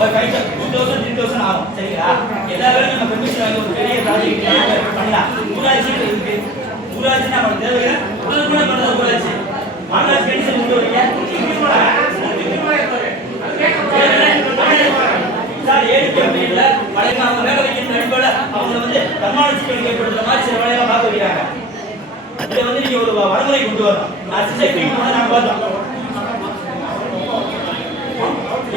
ஒரு 2000 3000 ஆகும். சரிங்களா? எல்லா வேலையும் நம்ம பெர்மிஷன் வாங்கி ஒரு பெரிய ப்ராஜெக்ட் பண்ணலாம். ஊராட்சி இருக்கு. ஊராட்சி நம்ம தேவையா உடனுக்குள்ள பண்ணத ஊராட்சி. மாநகராட்சி பென்ஷன் கொண்டு வரீங்க. சார் ஏடிபிஎம்ல பழைய அவங்க வேலை வைக்கிற அடிப்படையில் அவங்க வந்து தன்மானசி ஏற்படுத்துற மாதிரி சில வேலையெல்லாம் பார்க்க வைக்கிறாங்க. இதை வந்து நீங்க ஒரு வரைமுறை கொண்டு வரணும். நான் சிசைக்கு நாங்கள் பார்த்தோம்.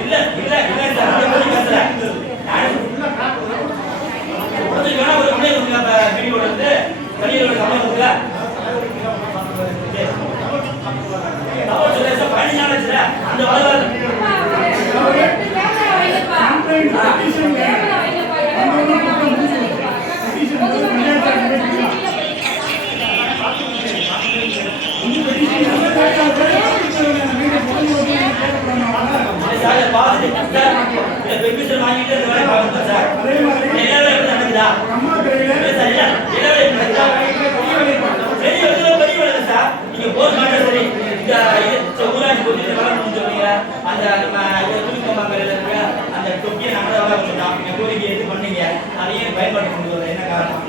இல்ல இல்ல இல்ல சார் அதை பத்தி பேசுறேன். உடனே வேணா ஒரு முன்னே அந்த வீடியோல இருந்து வெளியோட சம்பளம் இருக்குல்ல தவறு சொல்ல சார் 15 நாள் ஆச்சுல அந்த வரலாறு பெர்மிஷன் வாங்கிட்டு இந்த வேலை பார்க்கணும் சார். எல்லாமே எப்படி நடக்குதா? பெரிய வேலை சார். நீங்க போர் மாட்டேன் சரி இந்த ஊராட்சி போட்டு வேலை முடிஞ்சோங்க. அந்த நம்ம துணிக்கம்பாங்கல இருக்க அந்த தொப்பியை நம்மள வேலை பண்ணோம். எங்க கோரிக்கை எது பண்ணீங்க? அதையே பயன்படுத்தி கொண்டு வர என்ன காரணம்?